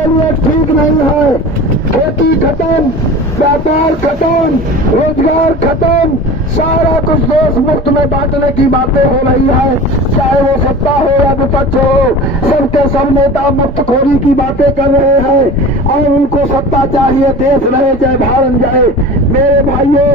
के लिए ठीक नहीं है। खेती खत्म, व्यापार खत्म, रोजगार खत्म, सारा कुछ देश मुफ्त में बांटने की बातें हो रही है। चाहे वो सत्ता हो या विपक्ष हो, सबके सब नेता मुफ्तखोरी की बातें कर रहे हैं और उनको सत्ता चाहिए, देश रहे चाहे भारत जाए। मेरे भाइयों,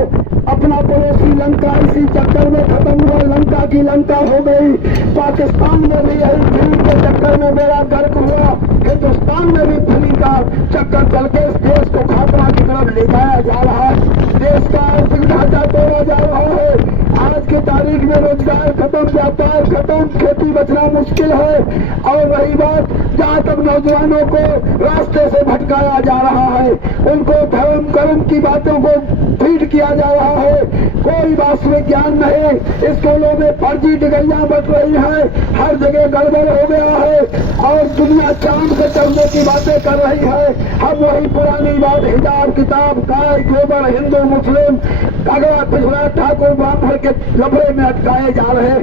अपना पड़ोसी लंका इसी चक्कर में खत्म हुआ, लंका की लंका हो गई। पाकिस्तान में भी यही फिल्म के चक्कर में मेरा गर्क हुआ, हिंदुस्तान में भी फिल्म का चक्कर चल के इस देश को खात्मा की तरफ ले जाया जा रहा है। देश का आर्थिक ढांचा तोड़ा जा रहा है। आज की तारीख में रोजगार खत्म, व्यापार खत्म, खेती बचना मुश्किल है। और रही बात, जहाँ तक नौजवानों को रास्ते से भटकाया जा रहा है, उनको धर्म कर्म की बातों को फीड किया जा रहा है, कोई वास्तविक ज्ञान नहीं। स्कूलों में फर्जी डिग्रियां बच रही है, हर जगह गड़बड़ हो गया है और दुनिया चांद से चलने की बातें कर रही है। हम वही पुरानी बात, हिजाब किताब काय गोबर, हिंदू मुस्लिम, अगला पिछड़ा ठाकुर ब्राह्मण के लफड़े में अटकाए जा रहे।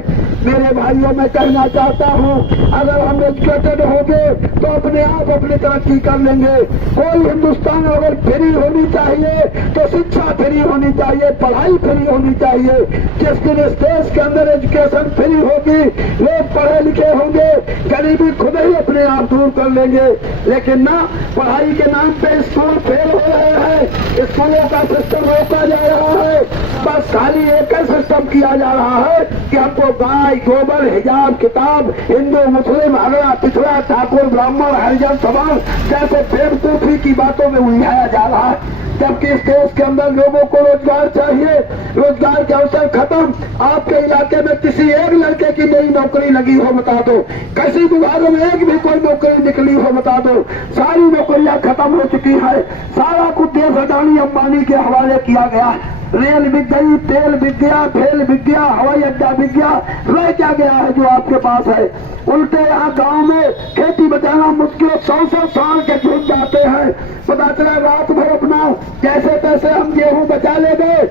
मेरे भाइयों, मैं कहना चाहता हूँ, अगर हम एजुकेटेड होंगे तो अपने आप अपनी तरक्की कर लेंगे। कोई हिंदुस्तान अगर फ्री होनी चाहिए तो शिक्षा फ्री होनी चाहिए, पढ़ाई फ्री होनी चाहिए। जिस दिन इस देश के अंदर एजुकेशन फ्री होगी, लोग पढ़े लिखे होंगे, गरीबी खुद ही अपने आप दूर कर लेंगे। लेकिन ना, पढ़ाई के नाम पे स्कूल फेल हो रहे हैं, स्कूलों का सिस्टम रोका जा रहा है। बस खाली एक ही सिस्टम किया जा रहा है कि हमको गाय गोबर, हिजाब किताब, हिंदू मुस्लिम, अगला पिछड़ा ठाकुर ब्राह्मण हरिजन समाज जैसे बेवकूफी की बातों में उलझाया जा रहा है। जबकि इस देश के अंदर लोगों को रोजगार चाहिए, रोजगार के अवसर खत्म। आपके इलाके में किसी एक लड़के की नई नौकरी लगी हो बता दो, किसी विभागों में एक भी कोई नौकरी निकली हो बता दो। सारी नौकरियां खत्म हो चुकी है, सारा कुछ देश अडानी अंबानी के हवाले किया गया है। रेल बिक गई, तेल बिक गया, फेल बिक गया, हवाई अड्डा बिक गया, रह क्या गया है जो आपके पास है। उल्टे यहाँ गांव में खेती बचाना मुश्किल, 100 साल के झुक जाते हैं। पता चला रात भर अपना जैसे तैसे हम गेहूं बचा ले गए,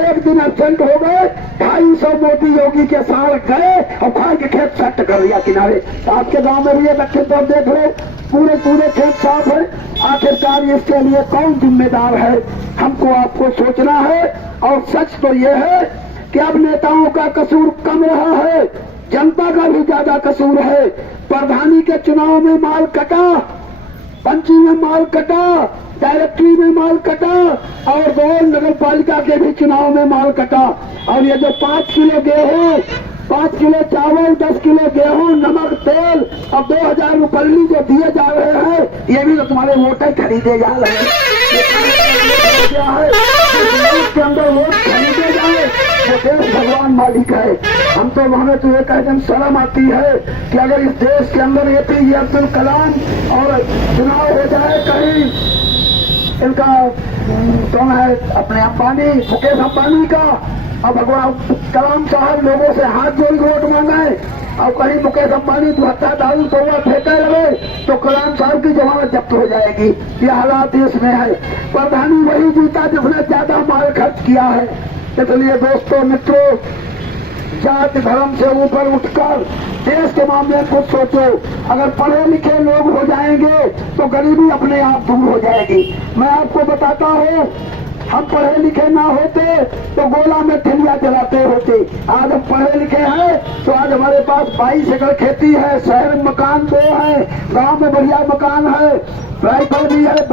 एक दिन एबसेंट हो गए, 250 मोदी योगी के साथ गए और खाई के खेत सेट कर दिया किनारे। आपके गांव में भी ये दक्षिण तरफ देख लो, पूरे खेत साफ है। आखिरकार इसके लिए कौन जिम्मेदार है? हमको आपको सोचना है। और सच तो ये है कि अब नेताओं का कसूर कम रहा है, जनता का भी ज्यादा कसूर है। प्रधानी के चुनाव में माल कटा, पंची में माल कटा, डायरेक्टरी में माल कटा और गोल नगर पालिका के भी चुनाव में माल कटा। और ये जो 5 किलो गेहूं, 5 किलो चावल, 10 किलो गेहूं, नमक, तेल और 2000 रुपये जो दिए जा रहे हैं, ये भी तो तुम्हारे वोटर खरीदे जा रहे हैं। के अंदर वोट खरीदे जाए, वो देश भगवान मालिक है। हम तो हमें तो ये कहते शर्म आती है कि अगर इस देश के अंदर APJ अब्दुल कलाम और चुनाव हो जाए कहीं, इनका कौन है अपने अंबानी, मुकेश अंबानी का, और भगवान कलाम साहब लोगों से हाथ जोड़ वोट मांगे और कहीं मुकेश अंबानी 72 कौवा फेंके लगे तो कलाम साहब की जमानत जब्त हो जाएगी। ये हालात देश में है। प्रधानी वही जीता जिसने ज्यादा माल खर्च किया है। इसलिए दोस्तों मित्रों, जाति धर्म से ऊपर उठकर देश के मामले में खुद सोचो। अगर पढ़े लिखे लोग हो जाएंगे तो गरीबी अपने आप दूर हो जाएगी। मैं आपको बताता हूँ, हम पढ़े लिखे ना होते तो गोला में ठेलिया चलाते होते। आज हम पढ़े लिखे हैं तो आज हमारे पास 22 एकड़ खेती है, शहर में मकान 2 है, गांव में बढ़िया मकान है, राइफल भी है।